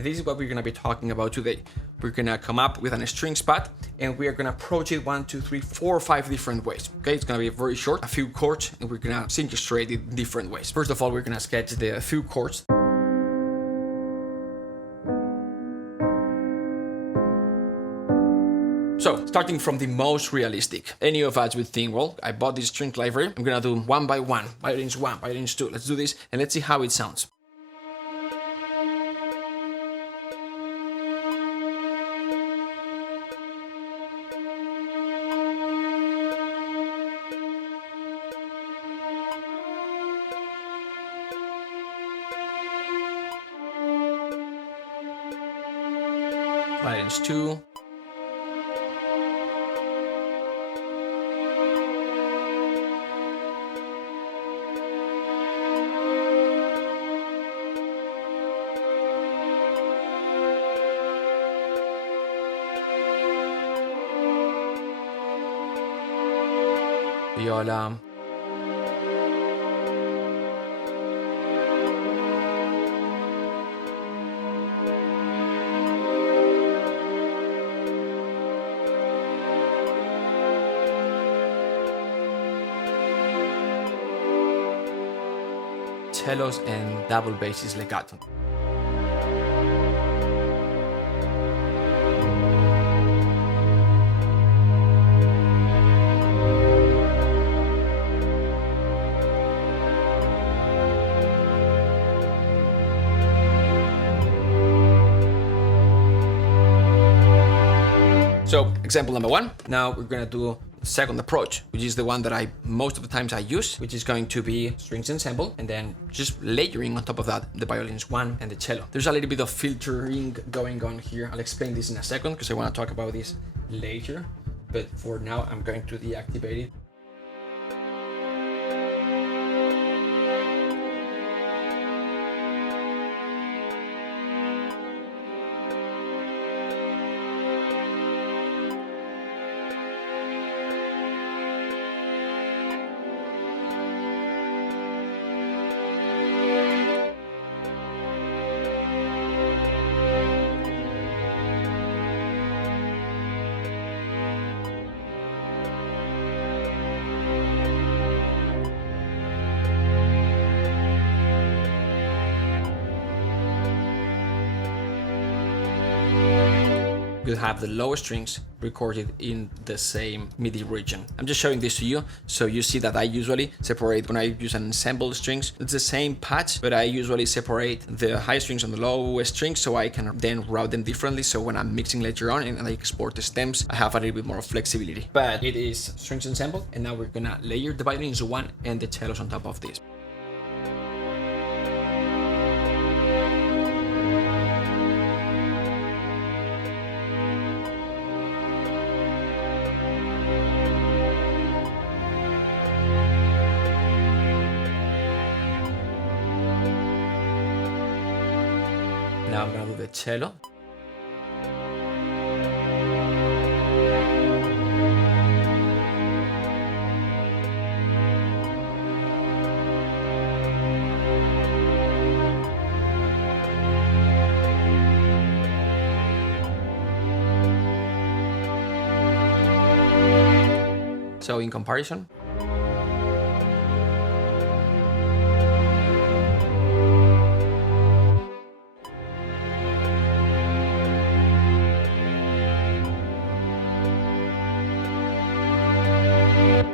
And this is what we're gonna be talking about today. We're gonna come up with a strings pad and we are gonna approach it 1, 2, 3, 4, 5 different ways. Okay, it's gonna be very short, a few chords, and we're gonna synchrostrate it different ways. First of all, we're gonna sketch the few chords. So, starting from the most realistic, any of us would think, well, I bought this string library, I'm gonna do one by one, violins 1, violins 2, let's do this, and let's see how it sounds. Violins 2. Viola. Cellos and double basses legato. So, example number 1. Now we're gonna do the second approach, which is the one that most of the times I use, which is going to be strings ensemble, and then just layering on top of that the violins 1 and the cello. There's a little bit of filtering going on here. I'll explain this in a second because I want to talk about this later. But for now, I'm going to deactivate it. You have the lower strings recorded in the same MIDI region. I'm just showing this to you so you see that I usually separate when I use an ensemble strings. It's the same patch, but I usually separate the high strings and the lowest strings so I can then route them differently. So when I'm mixing later on and I export the stems, I have a little bit more flexibility. But it is strings ensemble, and now we're gonna layer the violins 1 and the cellos on top of this. Now I'm gonna do the cello. So in comparison,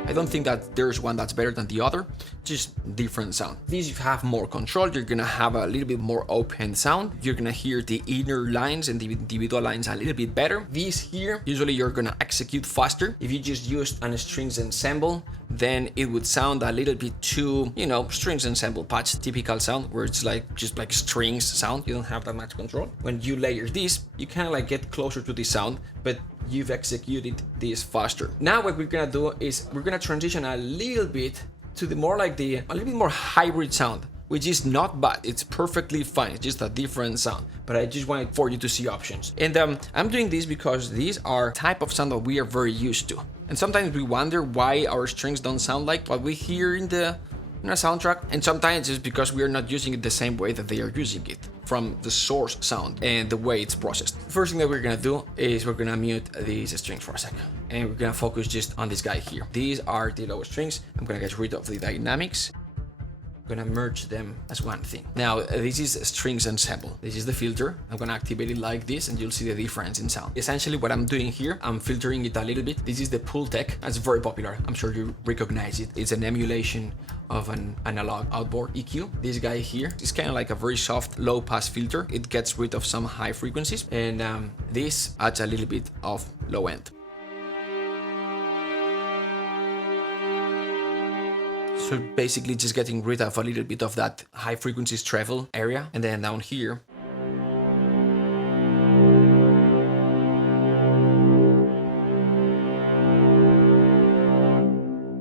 I don't think that there's one that's better than the other, just different sound. These you have more control, you're gonna have a little bit more open sound, you're gonna hear the inner lines and the individual lines a little bit better. These here, usually you're gonna execute faster. If you just used a strings ensemble, then it would sound a little bit too, strings ensemble patch, typical sound where it's just like strings sound, you don't have that much control. When you layer this, you kind of get closer to the sound, but you've executed this faster. Now what we're gonna do is we're gonna transition a little bit to a little bit more hybrid sound, which is not bad. It's perfectly fine. It's just a different sound, but I just wanted for you to see options. And I'm doing this because these are type of sound that we are very used to. And sometimes we wonder why our strings don't sound like what we hear in a soundtrack. And sometimes it's because we are not using it the same way that they are using it. from the source sound and the way it's processed. First thing that we're gonna do is we're gonna mute these strings for a second, and we're gonna focus just on this guy here. These are the lower strings. I'm gonna get rid of the dynamics. I'm gonna merge them as one thing. Now, this is strings ensemble. This is the filter. I'm gonna activate it like this, and you'll see the difference in sound. Essentially, what I'm doing here, I'm filtering it a little bit. This is the Pultec. That's very popular. I'm sure you recognize it. It's an emulation of an analog outboard EQ. This guy here is kind of like a very soft low pass filter. It gets rid of some high frequencies, and this adds a little bit of low end. So basically just getting rid of a little bit of that high frequencies treble area, and then down here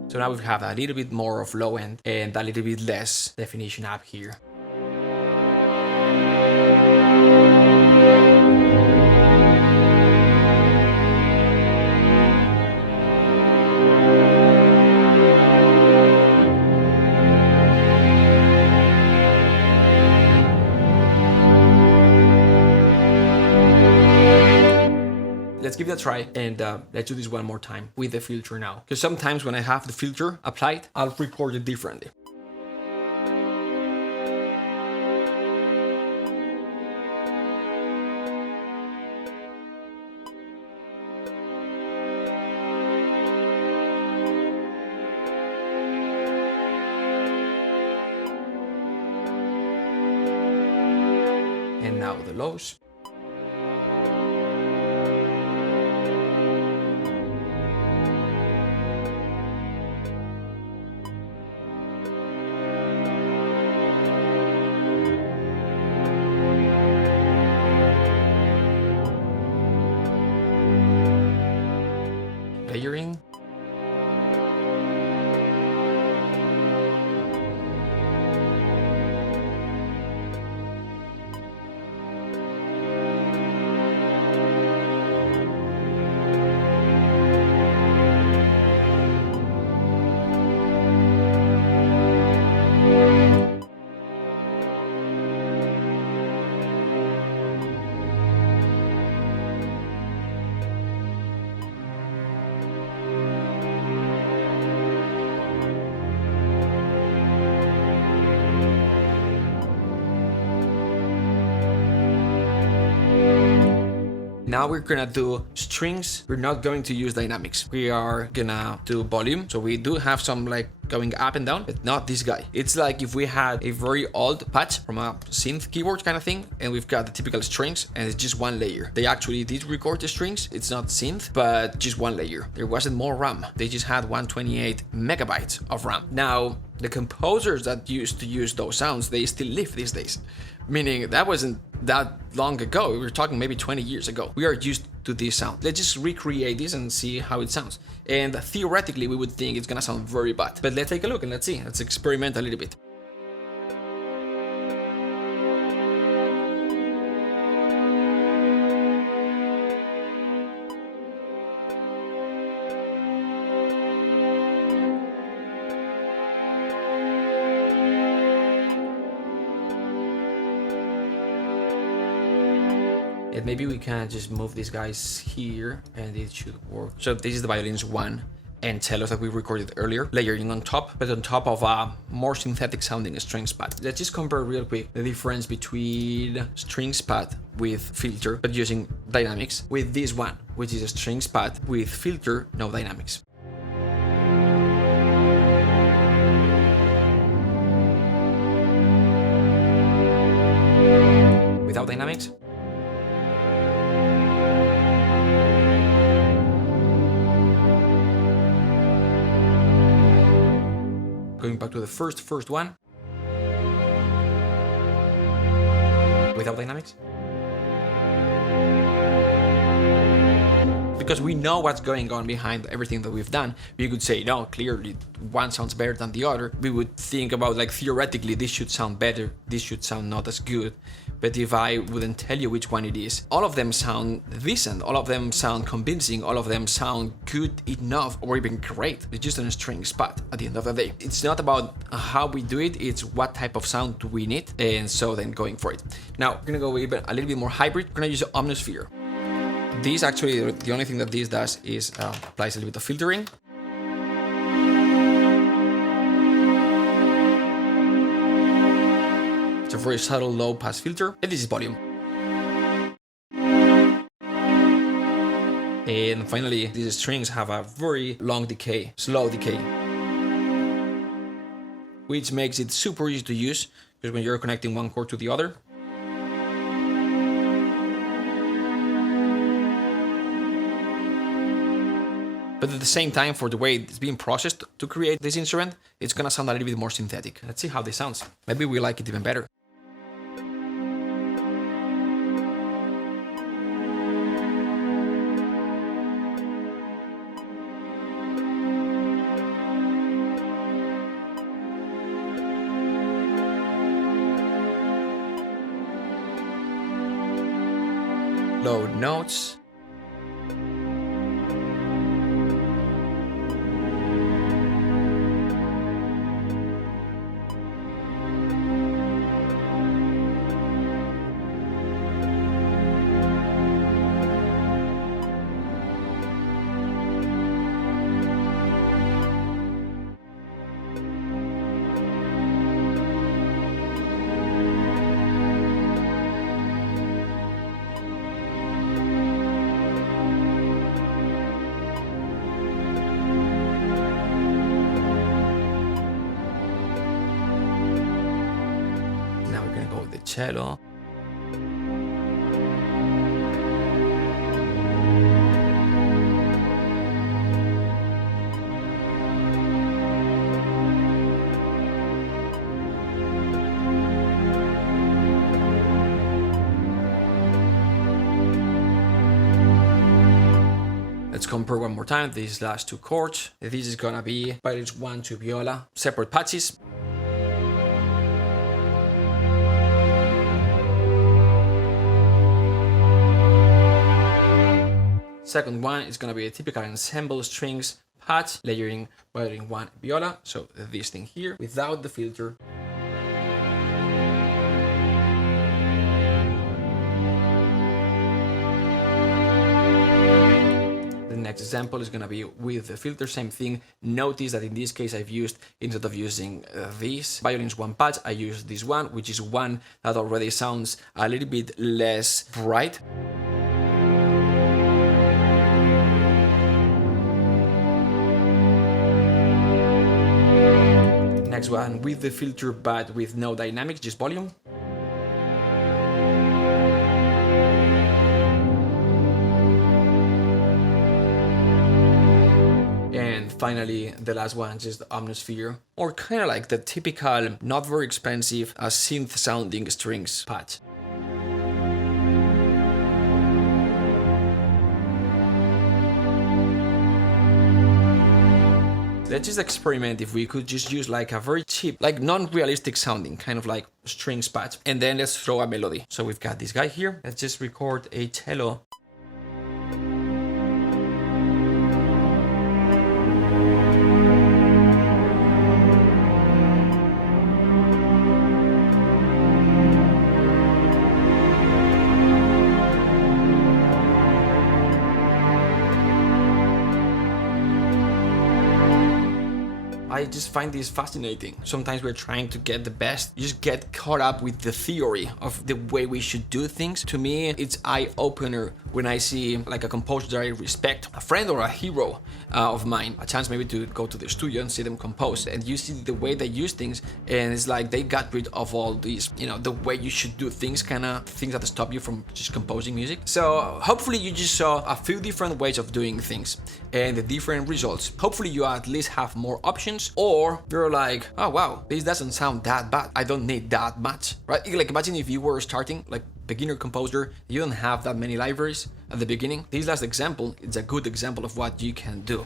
so now we have a little bit more of low end and a little bit less definition up here. Let's give it a try, and let's do this one more time with the filter now. Because sometimes when I have the filter applied, I'll record it differently. And now the lows. Layering. Now we're gonna do strings. We're not going to use dynamics. We are gonna do volume. So we do have some like going up and down, but not this guy. It's like if we had a very old patch from a synth keyboard kind of thing, and we've got the typical strings, and it's just one layer. They actually did record the strings. It's not synth, but just one layer. There wasn't more RAM. They just had 128 megabytes of RAM. Now, the composers that used to use those sounds, they still live these days. Meaning that wasn't that long ago. We were talking maybe 20 years ago. We are used to this sound. Let's just recreate this and see how it sounds. And theoretically, we would think it's gonna sound very bad. But let's take a look and let's see. Let's experiment a little bit. And maybe we can just move these guys here and it should work. So this is the violins 1 and cellos that we recorded earlier, layering on top, but on top of a more synthetic sounding strings pad. Let's just compare real quick the difference between strings pad with filter, but using dynamics, with this one, which is a strings pad with filter, no dynamics. Without dynamics. Going back to the first one. Without dynamics. because we know what's going on behind everything that we've done. We could say, no, clearly one sounds better than the other. We would think about, like, theoretically, this should sound better, this should sound not as good. But if I wouldn't tell you which one it is, all of them sound decent, all of them sound convincing, all of them sound good enough or even great. It's just a string spot at the end of the day. It's not about how we do it, it's what type of sound do we need, and so then going for it. Now, we're gonna go even a little bit more hybrid. We're gonna use Omnisphere. This actually, the only thing that this does is applies a little bit of filtering. It's a very subtle low pass filter, and this is volume. And finally, these strings have a very long decay, slow decay, which makes it super easy to use, because when you're connecting one chord to the other, but at the same time, for the way it's being processed to create this instrument, it's gonna sound a little bit more synthetic. Let's see how this sounds. Maybe we like it even better. Low notes. Cello. Let's compare one more time these last two chords. This is gonna be violins 1 to viola, separate patches. Second one is going to be a typical ensemble strings patch, layering violin 1 viola, so this thing here, without the filter. The next example is going to be with the filter, same thing. Notice that in this case I've used, instead of using this violins 1 patch, I use this one, which is one that already sounds a little bit less bright. Next one with the filter but with no dynamics, just volume. And finally, the last one, just Omnisphere, or kind of like the typical, not very expensive, synth sounding strings patch. Let's just experiment if we could just use like a very cheap, like non-realistic sounding, kind of like strings patch, and then let's throw a melody. So we've got this guy here. Let's just record a cello. I just find this fascinating. Sometimes we're trying to get the best, you just get caught up with the theory of the way we should do things. To me, it's eye-opener when I see like a composer that I respect, a friend or a hero of mine, a chance maybe to go to the studio and see them compose, and you see the way they use things, and it's like they got rid of all these, you know, the way you should do things, kind of things that stop you from just composing music. So hopefully you just saw a few different ways of doing things and the different results. Hopefully you at least have more options, or you're like, oh wow, this doesn't sound that bad, I don't need that much, right? Like imagine if you were starting, like beginner composer, you don't have that many libraries at the beginning, this last example is a good example of what you can do.